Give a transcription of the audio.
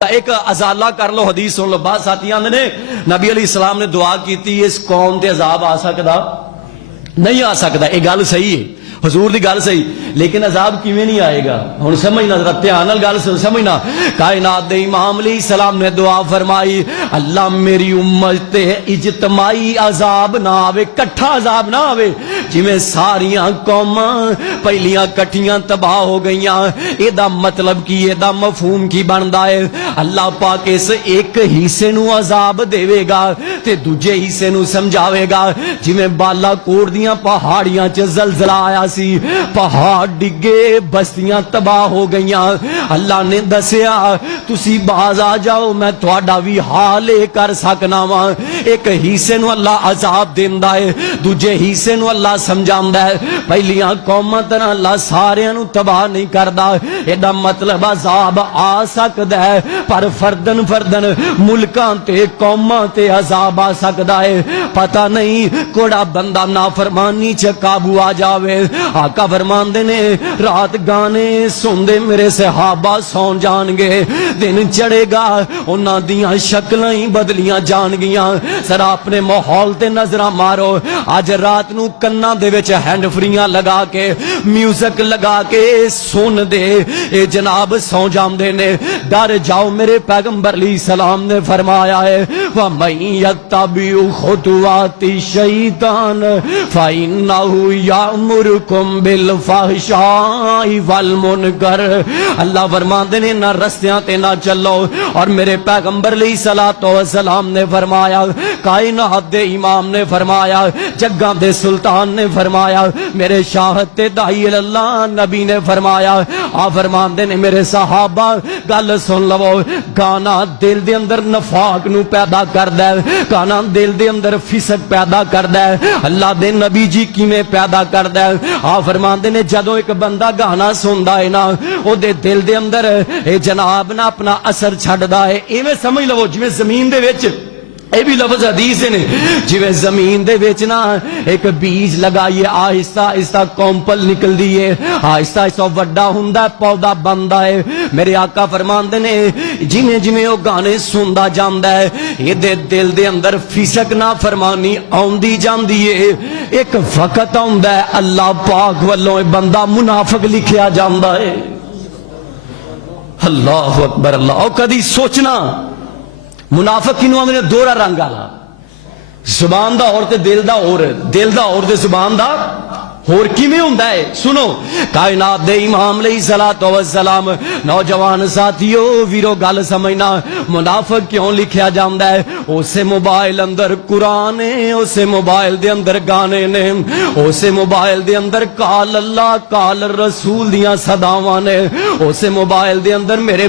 ایک ازالہ کر لو، حدیث سن لو. بعض ساتھی آندے نے نبی علیہ السلام نے دعا کی اس قوم تے عذاب آ سکدا نہیں آ سکدا. یہ گل صحیح ہے، حضور دی گل صحیح، لیکن عذاب کیویں نہیں آئے گا؟ ہن سمجھنا، ذرا دھیان نال گل سمجھنا. کائنات دے امام علیہ السلام نے دعا فرمائی، اللہ میری امت تے اجتماعی عذاب نہ آوے، کٹھا عذاب نہ آوے. جویں ساریاں قوماں پہلیاں کٹھیاں تباہ ہو گئیاں. اے دا مطلب کی، اے دا مفہوم کی بندا ہے؟ اللہ پاک اس ایک حصے نو عذاب دے گا تے دوجے حصے نو سمجھاوے گا. جویں بالا کوٹ دیاں پہاڑیاں چ زلزلہ آیا سی، پہاڑ ڈگے، بستیاں تباہ ہو گئیاں. اللہ نے دسیا تسی باز آ جاؤ، میں تہاڈا وی حال کر سکنا وا. ایک حصے نو اللہ عذاب دیندا ہے، دوجے حصے نو اللہ سمجھاندا ہے. پہلیاں قوماں طرح اللہ ساریاں نو تباہ نہیں کردا. ایدا مطلب عذاب آ سکدا ہے، پر فردن فردن ملکاں تے قوماں تے عذاب آ سکدا ہے. پتہ نہیں کوڑا بندہ نافرمانی چ قابو آ جاوے. آقا فرماندے نے رات گانے سندے میرے صحابہ سون جان گے، دن چڑھے گا انہاں دیاں شکلاں ہی بدلیاں جان گیاں. ذرا اپنے ماحول تے نظراں مارو. اج رات نو کناں دے وچ ہینڈ فریاں لگا کے میوزک لگا کے سن دے، اے جناب سو جاندے نے. ڈر جاؤ، میرے پیغمبر علیہ السلام نے فرمایا ہے وَمَن يَتَّبِعْ خُطُوَاتِ الشَّيْطَانِ فَإِنَّهُ يَأْمُرُكُم بِالْفَحْشَاءِ وَالْمُنکَرِ. اللہ فرماندے نے نہ رستیاں تے نہ چلو. اور میرے پیغمبر علیہ الصلوۃ والسلام نے فرمایا، کائنات دے امام نے فرمایا، جگاں دے سلطان نے فرمایا، میرے شاہد تے داعی اللہ نبی نے فرمایا. آ فرماندے نے میرے صحابہ گل سن لو، گانا دل دے اندر نفاق نو پیدا کردا ہے، گانا دل دے اندر فسق پیدا کردا ہے. اللہ دے نبی جی کیویں پیدا کردا ہے؟ آ فرماندے نے جدوں ایک بندہ گانا سندا ہے نا، او دے دل دے اندر اے جناب نا اپنا اثر چھڈدا ہے. ایویں سمجھ لو جویں زمین دے وچ، اے بھی لفظ حدیث نے، جویں زمین دے وچ نا ایک بیج لگائیے، آہستہ آہستہ کومپل نکل دیئے، آہستہ آہستہ وڈا ہوندا ہے، پودا بندا ہے. میرے آقا فرماندے نے جویں جویں او گانے سندا جاندا ہے، اے دے دل دے اندر فسق نا فرمانی آوندی جاندی ہے. ایک وقت آوندا ہے اللہ پاک والوں اے بندہ منافق لکھیا جاندا ہے. اللہ اکبر اللہ. او کدی سوچنا منافق کنوں آندے نے؟ دوہرا رنگ والا، زبان دا اور تے دل دا اور، دل دا اور تے زبان دا اور. کیویں ہوندا ہے؟ سنو، کائنات دے امام علیہ الصلوۃ والسلام. نوجوان ساتھیو ویرو گل سمجھنا، منافق کیوں لکھیا جاندا ہے؟ اسے موبائل اندر قرآن ہے، اسے موبائل دے اندر گانے نے، اسے موبائل دے اندر قال اللہ قال رسول دیاں صداواں نے، اسے موبائل دے اندر میرے